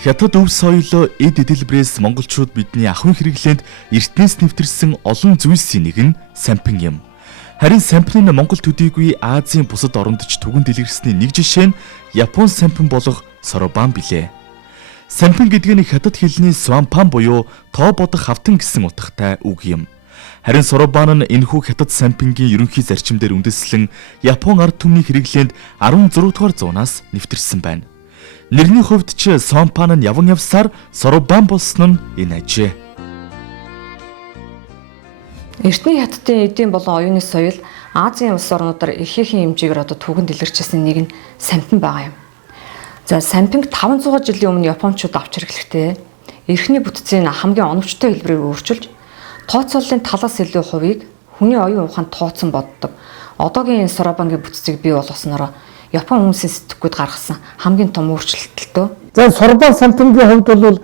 Хятад өв соёл эд эдэлбэрээс монголчууд бидний ахуйн хэрэглээнд эртнээс нэвтэрсэн олон зүйлсийн нэг нь сампин юм. Харин сампины Монгол төдийгүй Азийн бусад оронд ч түгэн дэлгэрсний нэг жишээ нь Япон сампин болох сорабан билээ. Сампин гэдэг нь хятад хэлний свампан буюу тоо бодох хавтан гэсэн утгатай үг юм. Харин сорабан нь энэхүү хятад сампингийн ерөнхий зарчимдэр үндэслэн Япон ард түмний хэрэглээнд 16 дугаар зуунаас нэвтэрсэн байна. Нэрний хувьд ч свампан нь яван явсаар сорабан болсон нь энэ ажээ. Эртний хятадын эдийн болон оюуны соёл Азийн улс орнуудаар ихээхэн хэмжээгээр түгэн дэлгэрчсэн нэг нь сампин байгаа юм. За сампинг 500 жилийн өмнө японочууд авч хэрэглэхдээ эрхний бүтцийн хамгийн оновчтой хэлбэрээр өөрчилж тооцооллын талаас илүү хувийг хүний оюун ухаанд тооцсон боддог. Одоогийн сорабангийн бүтцийг бий болгосноор Япон хүмүүсийн сэтгэхүйд гаргасан хамгийн том өөрчлөлтөө. За сорабан сампингийн хувьд бол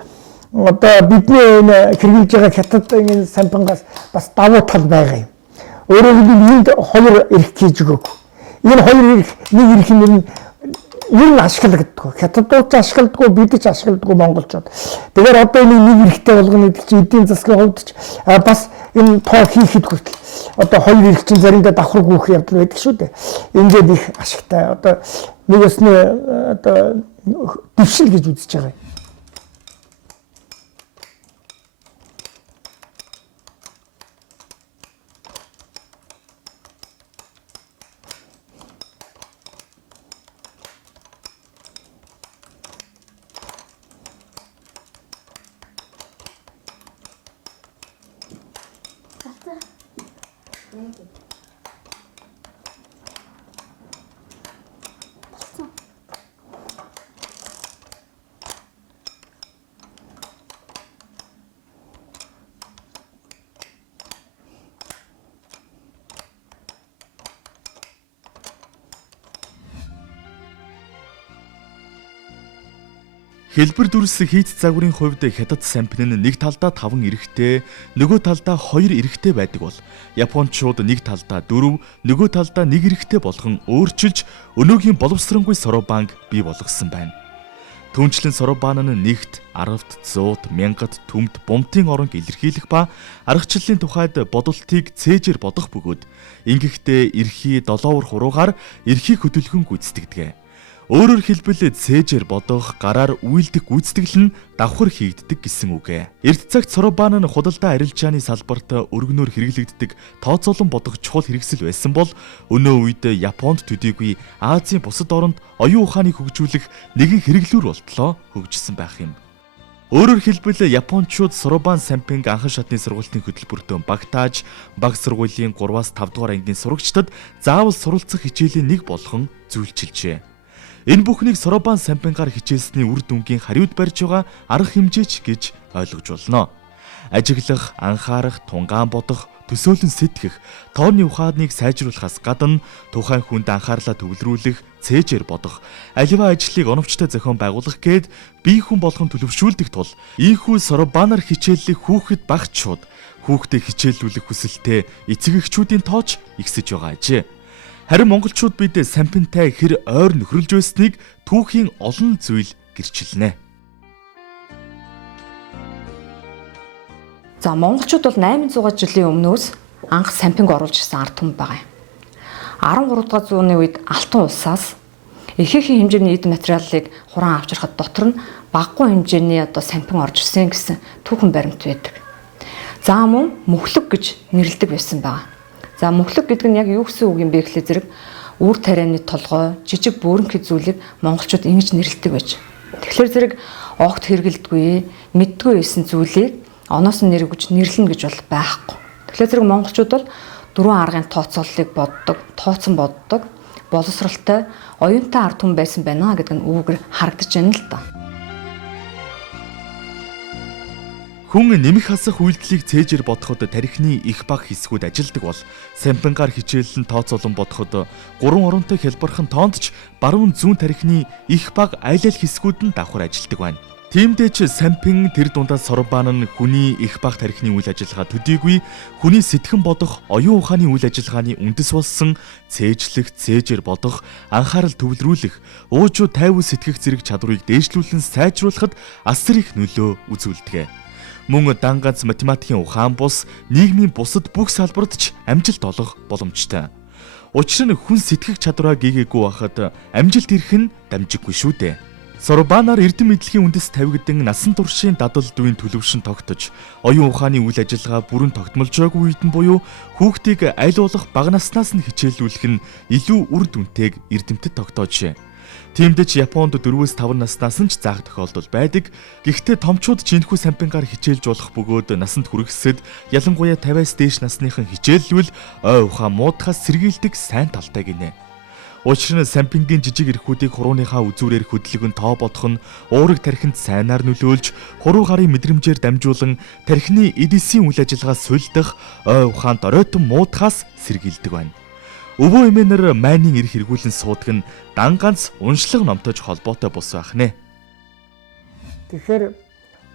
одоо бидний хэрэгжилж байгаа хятадын сампингаас бас давуу тал байгаа юм. Өөрөөр хэлбэл энд хоёр эрх хийж өгөөг. Энэ хоёр эрх нэг эрх нь ер нь ашигладаг. Хятадууд ч ашигладаг, бид ч ашигладаг монголчууд. Тэгэхээр одоо энэ нэг эрхтэй болгоно гэдэг чинь эдийн засгийн хувьд ч бас энэ тоо хийхэд хүртэл одоо хоёр эрх чинь заримдаа давхар гүйх явдал байдаг шүү дээ. Ингээд их ашигтай. Одоо нэг өсний одоо дэвшил гэж үзэж байгаа юм. Хэлбэр дүрс хийц загварын хувьд хятад сампин нь нэг талдаа 5 эрэгтэй, нөгөө талдаа 2 эрэгтэй байдаг бол японочууд нэг талдаа 4, нөгөө талдаа 1 эрэгтэй болгон өөрчилж өнөөгийн боловсронгүй сорабанг бий болгосон байна. Түүнчлэн сорабан нь нэгт, 10-т, 100-т, 1000-т, түмд, бумтын оронг илэрхийлэх ба аргачлалын тухайд бодолтыг цээжээр бодох бөгөөд ингэхдээ эрхий 7 хуруугаар эрхийг хөдөлгөн гүйцэтгэдэг. Өөрөөр хэлбэл цээжээр бодох, гараар үйлдэх гүйцэтгэл нь давхар хийгддэг гэсэн үг. Эрт цагт сорабан нь худалдаа арилжааны салбарт өргөнөөр хэрэглэгддэг тооцоолон бодох чухал хэрэгсэл байсан бол өнөө үед Японд төдийгүй Азийн бусад оронд оюун ухааныг хөгжүүлэх нэгэн хэрэглүүр болтлоо хөгжсөн байх юм. Өөрөөр хэлбэл японочууд сорабан сампинг анхан шатны сургуулийн хөтөлбөртөө багтааж, баг сургуулийн 3-5 дугаар ангийн сурагчдад заавал суралцах хичээлийн нэг болгон зөвлөжилжээ. Энэ бүхнийг сорабан сампингаар хичээсний үр дүнгийн хариуд барьж байгаа арга хэмжээч гэж ойлгож болно. Ажиглах, анхаарах, тунгаан бодох, төсөөлөн сэтгэх, тооны ухааныг сайжруулахаас гадна тухайн хүнд анхаарлаа төвлөрүүлэх, цээжээр бодох, аливаа ажлыг оновчтой зохион байгуулах гээд бие хүн болгон төлөвшүүлдэг тул ийхүү сорабанаар хичээллэх хүүхэд багчууд хүүхдэд хичээллүүлэх хүсэлтэй эцэг эхчүүдийн тооч ихсэж байгаа ажээ. Харин монголчууд бид сампинтай хэр ойр нөхрөлж байсныг түүхийн олон зүйл гэрчилнэ. За монголчууд бол 800 жилийн өмнөөс анх сампинг оруулж ирсэн ард түмэн байгаа юм. 13 дугаар зууны үед Алтан улсаас ихээхэн хэмжээний эд материалыг хураан авчрахад дотор нь багагүй хэмжээний сампин орж ирсэн гэсэн түүхэн баримт байдаг. За мөн мөхлөг гэж нэрлэдэг байсан байгаа. За мөхлөг гэдэг нь яг юу гэсэн үг юм бэ гэхлээр зэрэг үр тарианы толгой, жижиг бөөрөнхий зүйлийг монголчууд ингэж нэрлэдэг байж. Тэгэхээр зэрэг огт хэргэлдэггүй, мэддгүй байсан зүйлийг оноос нь нэрвэж нэрлэнэ гэж бол байхгүй. Тэгэхээр зэрэг монголчууд бол 4 аргын тооцооллыг боддог, тооцсон боддог, боловсралтай, оюунтай ард түмэн байсан байна гэдэг нь үүгээр харагдаж байна л да. Хүн нэмэх хасах үйлдэлийг цээжээр бодоход тархины их бага хэсгүүд ажилдаг бол сампингаар хичээлэн тооцоолон бодоход 3 оронтой хялбархан тоонд ч баруун зүүн тархины их бага айл хэсгүүд нь давхар ажилдаг байна. Тиймдээ ч Сампин тэр дундаа Сорбан нь хүний их бага тархины үйл ажиллагаа төдийгүй хүний сэтгэн бодох оюун ухааны үйл ажиллагааны үндэс болсон цээжлэх, цээжээр бодох, анхаарал төвлөрүүлэх, уужуу тайван сэтгэх зэрэг чадварыг дээшлүүлэн сайжруулахад асар их нөлөө үзүүлдэг. Мөн дан ганц математикийн ухаан бус нийгмийн бусад бүх салбарт ч амжилт олох боломжтой. Учир нь хүн сэтгэх чадвараа гийгээгүй байхад амжилт ирэх нь дамжиггүй шүү дээ. Сорбанаар эрдэм мэдлэгийн үндэс тавигдан насан туршийн дадал дүйн төлөвшин тогтож, оюун ухааны үйл ажиллагаа бүрэн тогтмолж байгаагүй үед нь буюу хүүхдийг аль болох бага наснаас нь хичээллүүлэх нь илүү үр дүнтэйг эрдэмтэд тогтоож. Тиймдээ ч Японд 4-5 наснаас нь ч заах тохиолдол байдаг. Гэхдээ томчууд жинхэнэ сампингаар хичээлж болох бөгөөд насанд хүрэхсэд ялангуяа 50-аас дээш насныхан хичээллвэл ой ухаан муудахаас сэргийлдэг сайн талтай гинэ. Учир нь сампингийн жижиг эрхүүдийг хурууныхаа үзүүрээр хөдөлгөн тоо бодох нь уурэг тархинд сайнаар нөлөөлж, хуруу гарын мэдрэмжээр дамжуулан тархины эдисийн үйл ажиллагаа сулдах, ой ухаанд оройтон муудахаас сэргийлдэг байна. Өвөө эмээнэр майнын эрх эргүүлэн суудаг нь дан ганц уншлаг номтойч холбоотой бус байх нэ. Тэгэхээр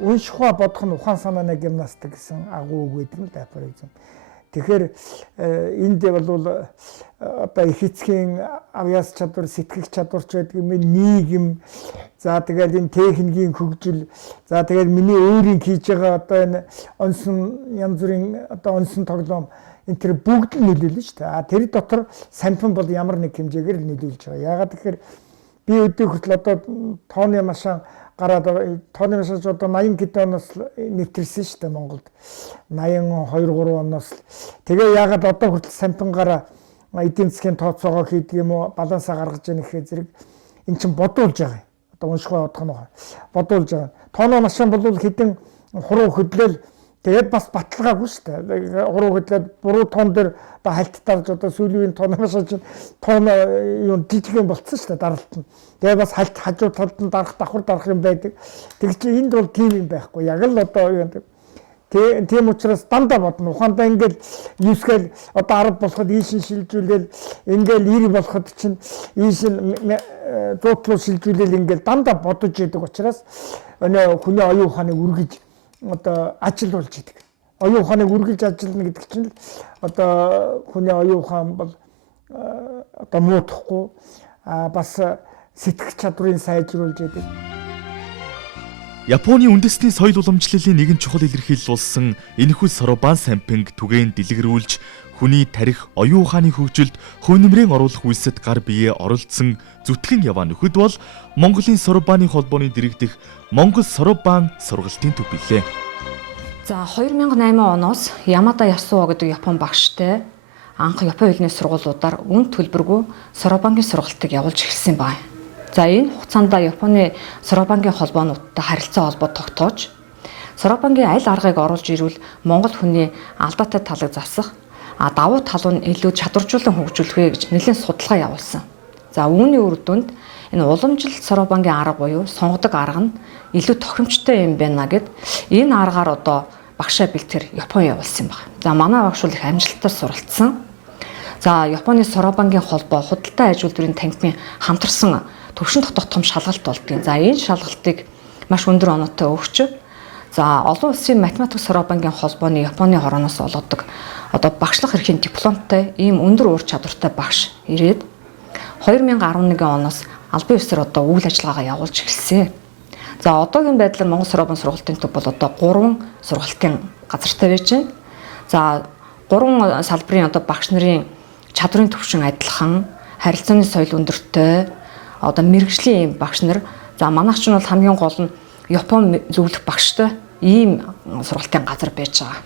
уншихва бодох нь ухаан санааны гимнастик гэсэн агуу үг гэдэг нь афоризм. Тэгэхээр энд бол одоо их эцгийн авьяас чадвар, сэтгэх чадвар ч байдаг юм, нийгэм, за тэгээд энэ техникийн хөгжил, за тэгээд миний өөрийн хийж байгаа одоо энэ онсон янз бүрийн одоо онсон тоглоом энэ тэр бүгд нь нөлөөлнө шүү дээ. А тэр дотор сампин бол ямар нэг хэмжээгээр нөлөөлж байгаа. Яагаад тэгэхээр би өдөө хүртэл одоо тооны машин гараад тооны машин одоо 80 хэд оноос нэвтэрсэн шүү дээ Монголд. 82-3 оноос. Тэгээ яагаад одоо хүртэл сампингаараа эдийн засгийн тооцоогоо хийдэг юм уу, балансаа гаргаж яах гэхээр зэрэг эн чинь бодуулж байгаа. Одоо уншихаа бодох нь бодуулж байгаа. Тооны машин бол хэдэн хуруу хөдлөөл тэгээд бас баталгаагүй шүү дээ. Хуруу хөдлөөд буруу тоон дээр одоо хальт тарж одоо сүүлийн тооны машин чинь тоон юу жижигэн болцсон шүү дээ даралт нь. Тэгээ бас хальт хажуу талд нь дарах давхар дарах юм байдаг. Тэг чи энд бол тийм юм байхгүй. Яг л одоо юу гэдэг. Тийм учраас дандаа бодно. Ухаандаа ингээл 9-гээл одоо 10 болоход ийш нь шилжүүлээл ингээл 90 болоход чинь ийш нь 100 руу шилжүүлээл ингээл дандаа бодож яадаг учраас өнөө хүний оюун ухааныг үргэж одоо ажилуулж идэг. Оюун ухааныг үргэлж ажиллана гэдэг чинь л одоо хүний оюун ухаан бол одоо муутахгүй бас сэтгэх чадварыг сайжруулж идэг. Японы үндэсний соёл уламжлалын нэгэн чухал илэрхийлэл болсон энэхүү Сорбан сампинг түгээн дэлгэрүүлж хүний тарих оюун ухааны хөгжилд хөв нэмрээ оруулах үйлсэд гар биеэ оролцсон зүтгэн яваа нөхөд бол Монголын Сорбаны холбооны дэргэдэх Монгол Сорбан сургалтын төв билээ. За 2008 оноос Ямада Ясуо гэдэг Япон багштай анх Япон хэлний сургуулиудаар үн төлбөргүй Сорбангийн сургалтыг явуулж эхэлсэн байна. За энэ хугацаанд Японы Сорбангийн холбоонуудтай харилцаа холбоо тогтоож Сорбангийн аль аргыг оруулж ирвэл Монгол хүний алдаатай талыг засах, давуу тал нь илүү чадваржуулан хөгжүүлэх вэ гэж нэлээд судалгаа явуулсан. За үүний үр дүнд энэ уламжлалт Сорбангийн арга буюу сонгодог арга нь илүү тохиромжтой юм байна гэд энэ аргаар одоо багшаа бэлтгэр Япон явуулсан баг. За манай багш бол их амжилттай суралцсан. За Японы Сорбангийн холбоо худалдаа аж үйлдвэрийн танхимын хамтарсан төвшин дотох том шалгалт болдгийг. За энэ шалгалтыг маш өндөр оноотой өгч. За олон улсын математик Сорбангийн холбооны Японы хорооноос олгодог одоо багшлах эрхийн дипломтой ийм өндөр ур чадвартай багш ирээд 2011 оноос албан ёсоор одоо үйл ажиллагаагаа явуулж эхэлсэн. За одоогийн байдлаар Монгол Сорбан сургалтын төв бол одоо 3 сургалтын газартай байж байна. За 3 салбарын одоо багш нарын чадрын төвшин адилхан, харилцааны соёл өндөртэй, одоо мэрэгжлийн багш нар. За манайх ч нь бол хамгийн гол нь Япон зөвлөх багштай ийм сургалтын газар байж байгаа.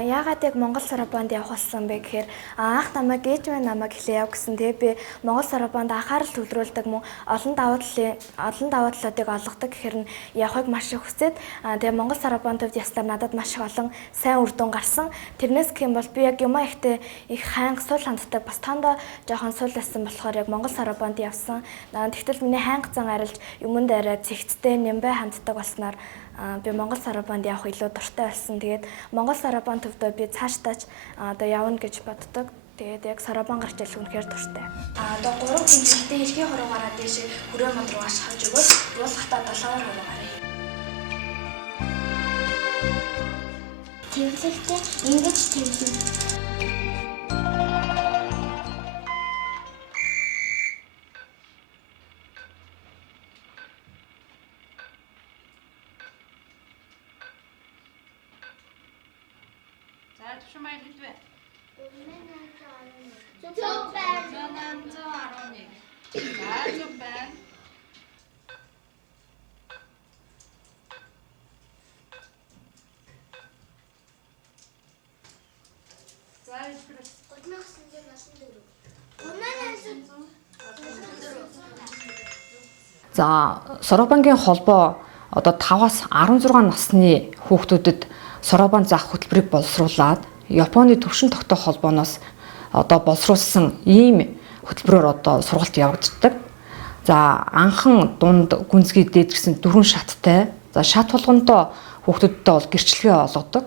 Яагаад яг Монгол Сорбанд явах болсон бэ гэхээр анх намайг ээж минь намайг хэлээ яв гэсэн. Тэгээ би Монгол Сорбанд анхаарал төвлөрүүлдэг мөн олон давуу талуудыг олгодог гэхээр нь явахыг маш их хүсээд тэгээ Монгол Сорбанд төвд ястаар надад маш их олон сайн үр дүн гарсан. Тэрнээс гэх юм бол би яг юмаа ихтэй их хаанг суул ханддаг бас тоондоо жоохон суул байсан болохоор яг Монгол Сорбанд явсан. Тэгтэл миний хаанг зан арилж юмд арай зэгцтэй нэмбэ ханддаг болсноор би Монгол Сорбанд явах илүү дуртай болсон. Тэгээд Монгол Сорбан төвдөө би цаашдаач одоо явна гэж боддог. Тэгээд яг Сорбан гарч ирэх үнэхээр дуртай. Одоо 3 хэмжээтэй эрхийн хуруугаараа дээш хүрээ мод руу ашиглаж өгөөд буулгахтаа 7 хуруугаар. Тэвлэгтэй ингэж тэвлэг. За төвшин баяр хэдвэ? 111. Зөв байна. 811. За зөв байна. За хэлбэр. 3994. 3994. За Соробангийн холбоо одоо 5-аас 16 насны хүүхдүүдэд Соробан заах хөтөлбөрийг боловсруулад Японы төвшин тогтоох холбооноос одоо боловсруулсан ийм хөтөлбөрөөр одоо сургалт явагддаг. За анхан дунд гүнзгий дээдгэрсэн 4 шаттай. За шат болгондоо хүүхдүүдтэй бол гэрчлэгээ олгодог.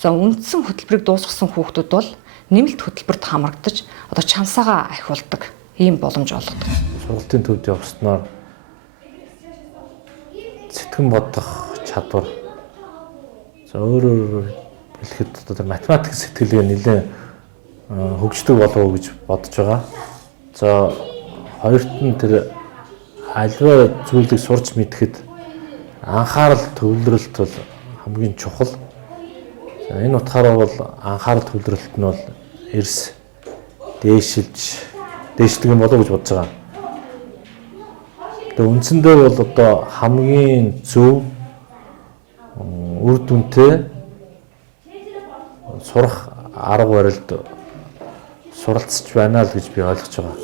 За үндсэн хөтөлбөрийг дуусгасан хүүхдүүд бол нэмэлт хөтөлбөрт хамрагдаж одоо чансаагаа ахиулдаг. Ийм боломж олгодог. Сургалтын төвд явснаар сэтгэн бодох чадвар. За өөрөөр хэлэхэд одоо математик сэтгэлгээ нэлээд хөгждөг болов уу гэж бодож байгаа. За хоёрт нь тэр альва зүйлийг сурч мэдэхэд анхаарал төвлөрөлт бол хамгийн чухал. За энэ утгаараа бол анхаарал төвлөрөлт нь бол эрс дээшлдэг юм болов уу гэж бодож байгаа. Тэгээ үндсэндээ бол одоо хамгийн зөв үр дүнтэй сурах арга барилд суралцж байна л гэж би ойлгож байгаа.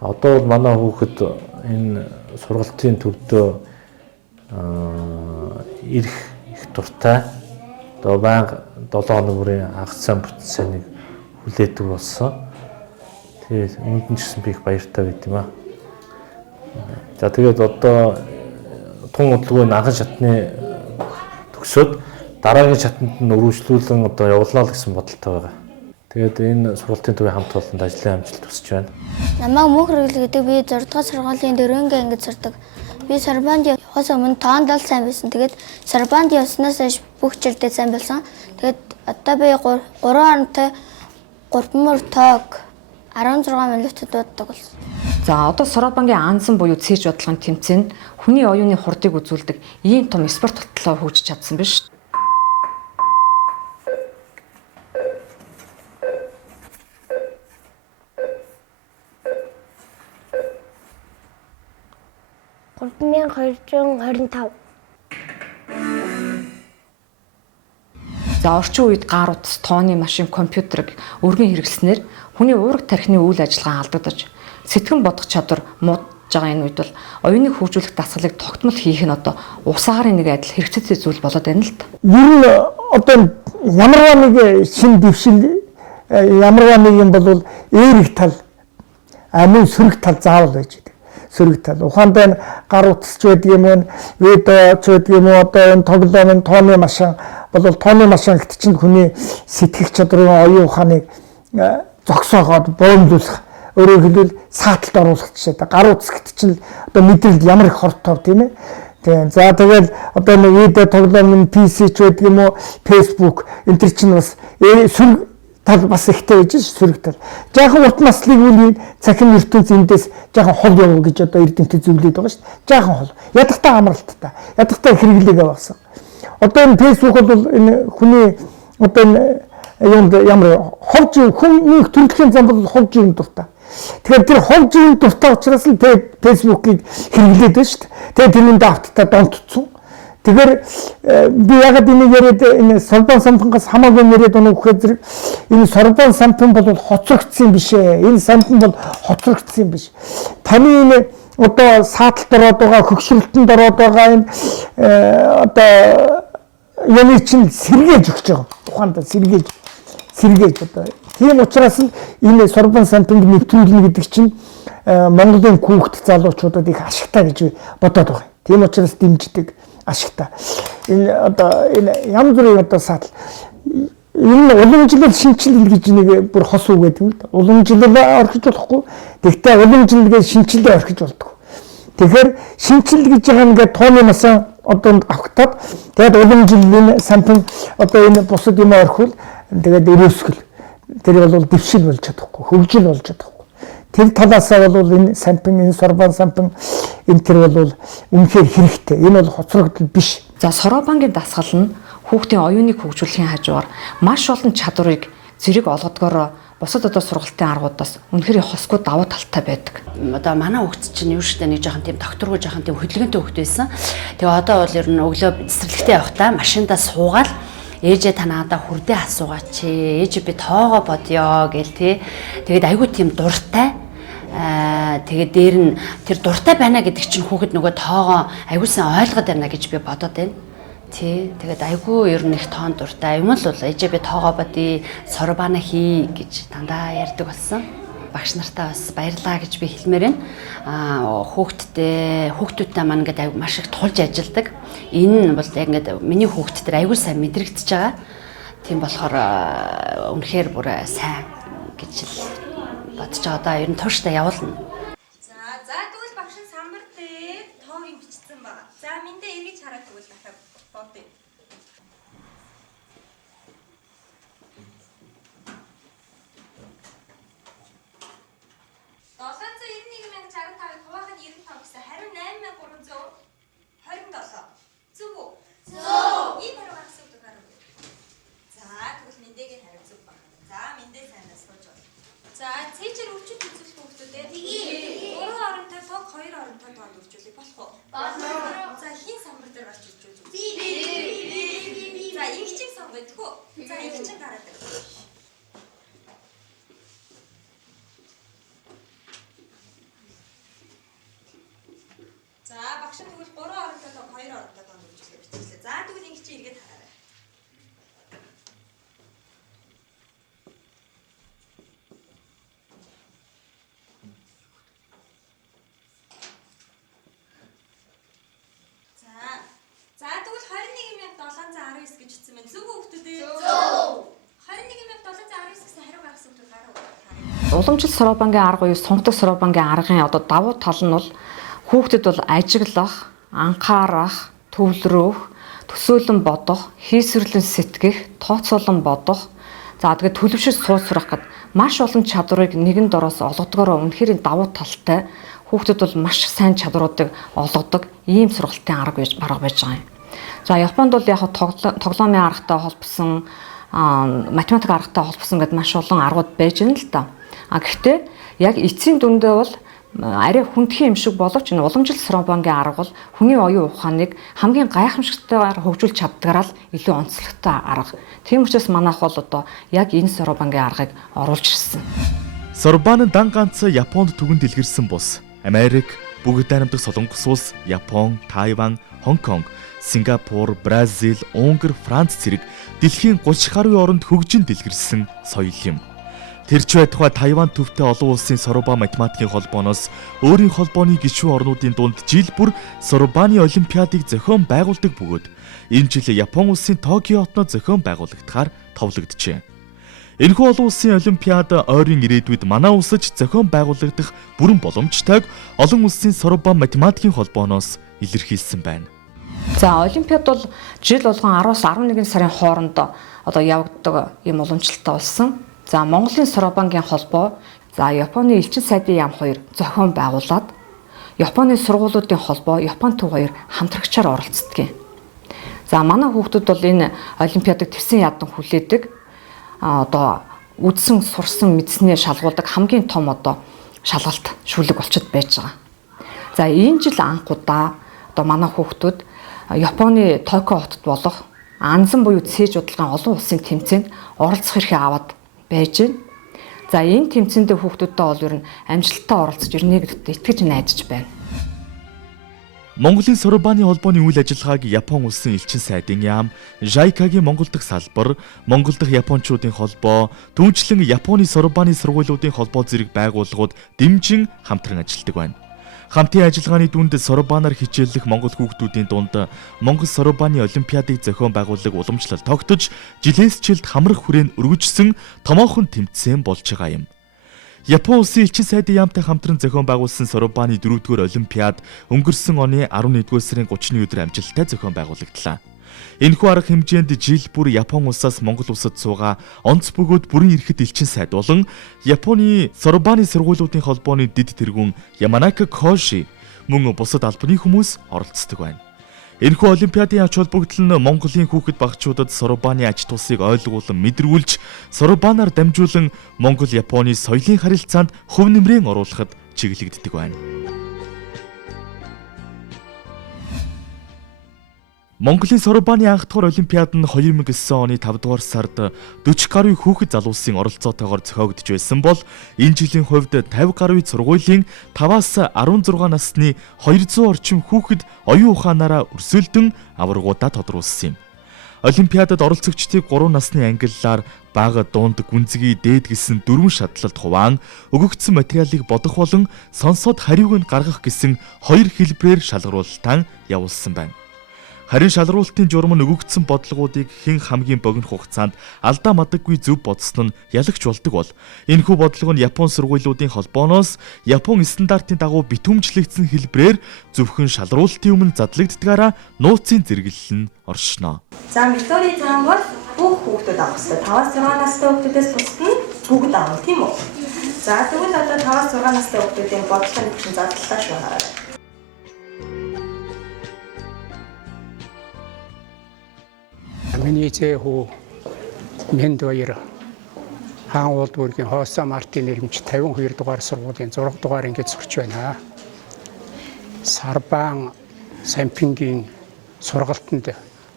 Одоо бол манай хүүхэд энэ сургалтын төвдөө ирэх их дуртай. Одоо байнга 7 хоног бүрийн хагас сайн бүтэн сайныг хүлээдэг болсон. Тэгээд үүнд ч гэсэн би их баяртай байд юм аа. За тэгээд одоо тун удалгүй анхан шатны төгсөөд дараагийн шатанд нь өргөжлүүлэн одоо явуулнаа л гэсэн бодолтой байгаа. Тэгээд энэ сургалтын төвийн хамт олонд ажлын амжилт хүсэж байна. Намайг Мөнх Хүргэл гэдэг. Би 6 дугаар сургуулийн 4-р ангид сурдаг. Би Сарбанд явахаас өмнө тоонд л сайн байсан. Тэгээд Сарбанд явснаас хойш бүх жилдээ сайн болсон. Тэгээд одоо би 3 хоронтой 3 мөр тоог 16 минутад дууддаг болсон. За одоо Соробангийн анзан буюу цээж бодлогын тэмцээнд хүний оюуны хурдыг үзүүлдэг ийм том спорт тоглолоо хөгжиж чадсан биз. За орчин үед гар утас, тооны машин, компьютерыг өргөн хэрэглэснээр хүний уурга тархины үйл ажиллагаа алдагдаж сэтгэн бодох чадвар муудж байгаа энэ үед бол оюуныг хөгжүүлэх дасгалыг тогтмол хийх нь одоо усаагаар нэг адил хэрэгцээтэй зүйл болоод байна л да. Ер нь одоо ямарваа нэг шин дэвшил ямарваа нэг юм бол ээр их тал мөн сөрөг тал заавал байж байдаг. Сөрөг тал. Ухаанд байна гар утасч байдаг юм уу, ведоч байдаг юм уу, одоо энэ тоглоомын тооны машин бол тооны машин гэдэг чинь хүний сэтгэх чадрын оюун ухааныг зогсоогоод боомлуулах, өөрөөр хэлбэл сааталд оруулах жишээ. Гар утас гэдэг чинь одоо мэдрэлд ямар их хортов тийм ээ. Тийм. За тэгэл одоо нэг видео тоглоом PC ч байдаг юм уу, Facebook энэ төр чинь бас сөрөг тал бас ихтэй байж сөрөг тал. Жаахан урт наслыг үл цахим ертөнц эндээс жаахан хол явуу гэж одоо эрдэмтэд зөвлөд байгаа шүү дээ. Жаахан хол. Ядахтаа амралттай. Ядахтаа хэрэглээгээ багсан. Одоо энэ Facebook бол энэ хүний одоо юунд ямар ховж хүн төрөлхийн зам бол ховж юм дуртай. Тэгэхээр тэр ховж юм дуртай учраас л Facebook-ыг хэрэглээд байна шүү дээ. Тэгээд тэрний давталтаа донтцсон. Тэгэхээр би ягаад энийг яриад энэ Сорбон сампангаас хамаагүй яриад оноо гэхээр зэрэг энэ Сорбон сампан бол хоцрогдсон биш ээ. Энэ сампан бол хоцрогдсон биш. Таны энэ одоо сааталд ороод байгаа, хөгшрөлтөнд ороод байгаа энэ одоо яны чинь сэргээж өгч байгаа. Ухаанд сэргээж одоо. Тийм учраас л энэ Сорбон сампанг нэвтрүүлнэ гэдэг чинь Монголын хүүхд залуучуудад их ашигтай гэж бодоод байгаа. Тийм учраас дэмждэг ашигтай. Энэ одоо энэ янз бүрийн одоо саатал энэ уламжлал шинчил гэж нэг бүр хос үг гэдэг юм л да. Уламжлал орхиж болохгүй. Тэгтээ уламжлал гэж шинчилгээ орхиж болдог. Тэгэхээр шинчил гэж байгаа ингээд тооны машин одоо авахтаад тэгээд уламжил энэ сампин одоо энэ бусад юм орхивол тэгээд өрөөсгөл тэр бол дэвшил болж чадахгүй, хөгжил болж чадахгүй. Тэр талаасаа бол энэ сампин, энэ сорбан сампин энэ тэр бол үнэхээр хэрэгтэй. Энэ бол хоцрогдол биш. За Соробангийн дасгал нь хүүхдийн оюуныг хөгжүүлэхийн хажуугаар маш олон чадварыг зэрэг олгодгоор бусад одоо сургалтын аргуудаас үнэхээр хосгүй давуу талтай байдаг. Одоо манай хүүхд чинь юу штэ нэг жоохон тийм докторгүй жоохон тийм хөдөлгөөнтэй хүүхд байсан. Тэгээ одоо бол ер нь өглөө цэцэрлэгтээ явахдаа машиндаа суугаад ээжээ та надаа хүрдээ асуугаач. Ээж би тоогоо бодё гэл тий. Тэгээд айгүй тийм дуртай. Тэгээд дээр нь тэр дуртай байна гэдэг чинь хүүхэд нөгөө тоогоо айгуусан ойлгоод байна гэж би бодоод байна. Тий. Тэгээд айгүй ер нь их тоон дуртай. Юм л бол ээжээ би тоогоо бодъё, сорбана хий гэж дандаа ярьдаг болсон. Багш нартаа бас баярлаа гэж би хэлмээр байна. Хүүхдүүдтэй маань ингээд айгүй маш их тулж ажилладаг. Энэ бол яг ингээд миний хүүхд төр айгүй сайн мэдрэгдэж байгаа. Тийм болохоор үнэхээр бүр сайн гэж бодож байгаа. Одоо ер нь тууштай явуулна. За тэгвэл багш нь самбар дээр тоогийн бичсэн байна. За мэндэ эргэж хараад тэгвэл дахиад бодъё. За цэжэр өчөд үзүүлэх хүүхдүүдээ 3 оронтой тог 2 оронтой тоонд үржүүлэх болох уу? Болно. За хин самбар дээр гарч үржүүлж үү? За инхчиг сонгоё тхүү. За инхчин гараад ир. За багш нь тэгвэл 3 оронтой тог 2 оронтой тоонд үржүүлэх биччихлээ. За тэгвэл инхчин эргээд хараарай. За тэгвэл 21719 гэж хэлсэн байна. Зөв үү хүүхдүүдээ? Зөв. 21719 гэсэн хариу гаргасан хүүхдүүд гараа уу? Уламжлалт Соробангийн арга буюу сунгдаг Соробангийн аргын одоо давуу тал нь бол хүүхдэд бол ажиглах, анхаарах, төвлөрөх, төсөөлөн бодох, хийсвэрлэн сэтгэх, тооцоолон бодох, за тэгээд төлөвшөж сууц сурах гэд маш олон чадварыг нэгэн дороос олгодгоороо үнэхээр давуу талтай хүүхдэд бол маш сайн чадваруудыг олгодог ийм сургалтын арга байж байгаа юм. За Японд бол яг тоглоомын аргатай холбосон, математик аргатай холбосон гэдэг маш олон аргууд байж байна л да. Гэхдээ яг эцсийн дүндээ бол арай хүндхэн юм шиг боловч энэ уламжлалт Соробангийн арга бол хүний оюун ухааныг хамгийн гайхамшигтайгаар хөгжүүлж чаддгаараа л илүү онцлогтой арга. Тийм учраас манайх бол одоо яг энэ Соробангийн аргыг оруулж ирсэн. Сорбан дан ганц Японд түгэнд илгэрсэн бус. Америк, Бүгд найрамдах Солонгос улс, Япон, Тайван, Хонконг, Сингапур, Бразил, Унгар, Франц зэрэг дэлхийн 30 гаруй оронд хөгжин дэлгэрсэн соёл юм. Тэрч байтугай Тайван төвтэй олон улсын Соробан математикийн холбооноос өөрийн холбооны гишүүн орнуудын дунд жил бүр Соробаны олимпиадыг зохион байгуулдаг бөгөөд энэ жил Япон улсын Токио хотнод зохион байгуулагдахаар товлогджээ. Энэхүү олон улсын олимпиад ойрын ирээдүйд манай улсад зохион байгуулагдах бүрэн боломжтойг олон улсын Соробан математикийн холбооноос илэрхийлсэн байна. За олимпиад бол жил болгон 10-аас 11 сарын хооронд одоо явагддаг юм уламжлалтай болсон. За Монголын Соробангийн холбоо, за Японы элчин сайдын яам хоёр зохион байгуулад Японы сургуулиудын холбоо, Япон төв хоёр хамтрагчаар оролцдог юм. За манай хүүхдүүд бол энэ олимпиадыг твсэн ядан хүлээдэг. Одоо үдсэн, сурсан, мэдснээ шалгуулдаг хамгийн том одоо шалгалт шүлэг болчиход байж байгаа. За энэ жил анхудаа одоо манай хүүхдүүд Японы Токио хотод болох Анзан буюу цээж удалгаан олон улсын тэмцээнд оролцох эрхээ аваад байж байна. За энэ тэмцээндээ хүүхдүүдтэй бол ер нь амжилттай оролцож ирнэ гэдэгт итгэж найдаж байна. Монголын Соробаны холбооны үйл ажиллагааг Япон улсын элчин сайдын яам, JICA-гийн Монгол дахь салбар, Монгол дахь Япончуудын холбоо, түүнчлэн Японы Соробаны сургуулиудын холбоо зэрэг байгууллагууд дэмжин хамтран ажилладаг байна. Хамтын ажиллагааны дүнд Соробанаар хичээллэх монгол хүүхдүүдийн дунд Монгол Соробаны олимпиадыг зохион байгуулах уламжлал тогтож, жилээс жилд хамрах хүрээн өргөжсөн томоохон тэмцээн болж байгаа юм. Япон улсын элчин сайдын яамтай хамтран зохион байгуулсан Сорубаны 4-р олимпиад өнгөрсөн оны 11-р сарын 30-ны өдөр амжилттай зохион байгуулагдлаа. Энэхүү арга хэмжээнд жил бүр Япон улсаас Монгол улсад суугаа онц бөгөөд бүрэн эрэхэд элчин сайд болон Японы Сорубаны сургуулиудын холбооны дэд тэргүүн Яманака Коши мөн бусад албаны хүмүүс оролцдог байна. Энэхүү олимпиадын ач холбогдол нь Монголын хүүхэд багчуудад Сорубаны ач тусыг ойлгуулан мэдрүүлж, Сорубанаар дамжуулан Монгол-Японы соёлын харилцаанд хөв нэмрээ оруулахад чиглэгддэг байна. Монголын Сорубаны анх дахь олимпиад нь 2009 оны 5 дугаар сард 40 гаруй хүүхэд залуусын оролцоотойгоор зохиогдож байсан бол энэ жилийн хувьд 50 гаруй сургуулийн 5-аас 16 насны 200 орчим хүүхэд оюун ухаанаараа өрсөлдөн аваргуудаа тодруулсан юм. Олимпиадад оролцогчдыг 3 насны ангиллаар бага, дунд, гүнзгий, дээд гэсэн 4 шатлалд хуваан өгөгдсөн материалыг бодох болон сонсоод хариуг нь гаргах гэсэн 2 хэлбэрээр шалгаруулалтаа явуулсан байна. Харин шалгаруулалтын журам нь өгөгдсөн бодлогуудыг хэн хамгийн богино хугацаанд алдаа мадаггүй зөв бодсон нь ялагч болдог бол энэхүү бодлого нь Япон сургуулиудын холбооноос Япон стандартын дагуу битүүмжлэгдсэн хэлбэрээр зөвхөн шалгаруулалтын өмнө задлагддгаараа нууцын зэрэглэл нь оршино. За методын зам бол бүх хүүхдүүд авах хэрэгтэй. 5-6 настай хүүхдүүдээс бусд нь бүгд авах тийм үү? За тэгвэл одоо 5-6 настай хүүхдүүдийн бодлогын хүчин задлалаа шүү хараа. Миний зээ хүү Мэнд баяр хаан улд бүргийн Хоосон Мартин нэрмж 52 дугаар сургуулийн 6 дугаар ангид сурч байна. Сарбан сампингийн сургалтанд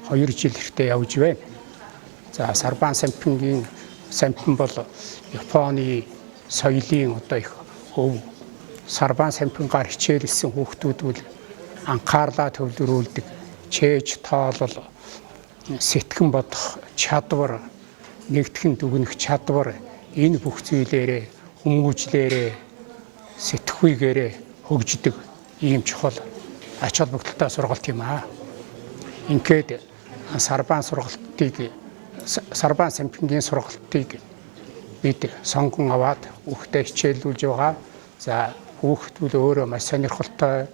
2 жил хүртээ явж байна. За Сарбан сампингийн сампин бол Японы соёлын одоо их өв. Сарбан сампингаар хичээлсэн хүүхдүүд бол анхаарлаа төвлөрүүлдэг, чээж тоолол, сэтгэн бодох чадвар, нэгтгэн дүгнэх чадвар, энэ бүх зүйлээрээ хүмүүжлээрээ сэтгхүйгээрээ хөгждөг ийм чухал ач холбогдолтой сургалт юм аа. Ингээд Сарбан сампингийн сургалтыг бид сонгон аваад хүүхдэд хичээлүүлж байгаа. За хүүхдүүд өөрөө маш сонирхолтой.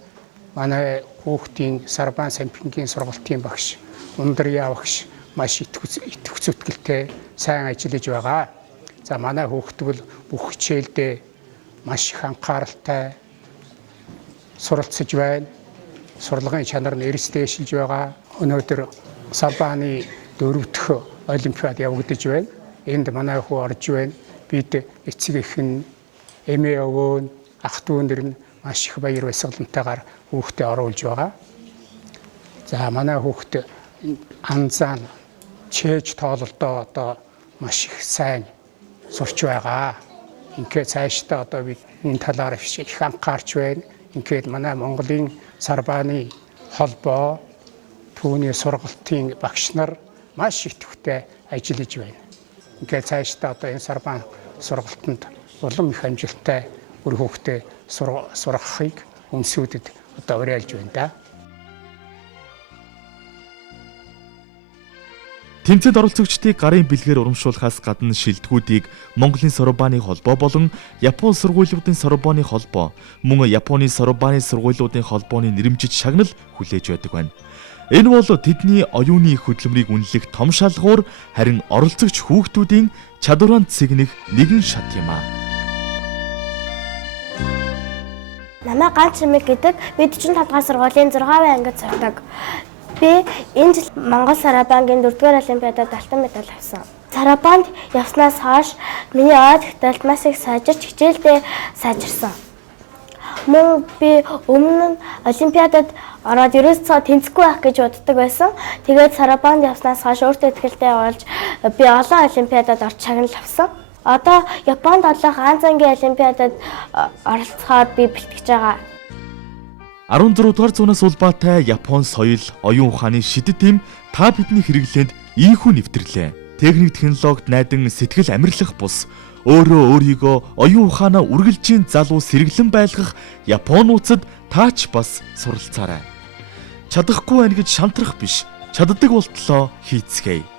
Манай хүүхдийн Сарбан сампингийн сургалтын багш Ундрия багш маш итгэвч зүтгэлтэй сайн ажиллаж байгаа. За манай хүүхдүүд бүх хичээлдээ маш их анхааралтай суралцж байна. Сурлагын чанар нь эрсдээшилж байгаа. Өнөөдөр Сарбаны 4 дахь олимпиад явагдаж байна. Энд манай хүү орж байна. Бид эцэг эхэн, эмээ өвөө, ах дүүнэр нь маш их баяр баясгалантайгаар хүүхдэд оруулж байгаа. За манай хүүхд анзаан чээж тоололдоо одоо маш их сайн сурч байгаа. Ингээд цаашдаа одоо бид энэ талаар их анхаарч байна. Ингээд манай Монголын Сарбаны холбоо түүний сургалтын багш нар маш идэвхтэй ажиллаж байна. Ингээд цаашдаа одоо энэ Сарбан сургалтанд улам их амжилттай үр хөвгтэй сургахыг үнсүүдэд одоо уриалж байна да. Тэмцээнд оролцогчдыг гарын бэлгээр урамшуулахаас гадна шилдэгүүдийг Монголын Сорубаны холбоо болон Япон сургуулиудын Сорубаны холбоо мөн Японы Сорубаны сургуулиудын холбооны нэрэмжит шагнал хүлээж байдаг байна. Энэ бол тэдний оюуны их хөдөлмөрийг үнэлэх том шалгуур, харин оролцогч хүүхдүүдийн чадваранд цэгнэх нэгэн шат юм аа. Намаа ганц чимэг гэдэг би 45 дугаар сургуулийн 6-р ангид сурдаг. Би энэ жил Монгол Сарабангийн 4-р олимпиадад алтан медаль авсан. Сарабанд явснаас хойш миний ойд ихтэлт маш их сайжирч хичээлдээ сайжирсан. Мөн би өмнө нь олимпиадад ороод ерөөсөө тэнцэхгүй байх гэж боддог байсан. Тэгээд Сарабанд явснаас хойш өөртөө ихтэй болж би олон олимпиадад орж шагнал авсан. Одоо Японд олох Анзангийн олимпиадад оролцохоор би бэлтгэж байгаа. 16 дугаар зуунаас улбаатай Япон соёл, оюун ухааны шидэт эм та бидний хэрэглээнд ийхүү нэвтрлээ. Техник технологид найдан сэтгэл амьрлах бус өөрөө өөрийгөө оюун ухаанаа үргэлжийн залуу сэргэлэн байлгах Японуудад таач бас суралцаарай. Чадахгүй байна гэж шантрах биш, чаддаг болтлоо хийцгээе.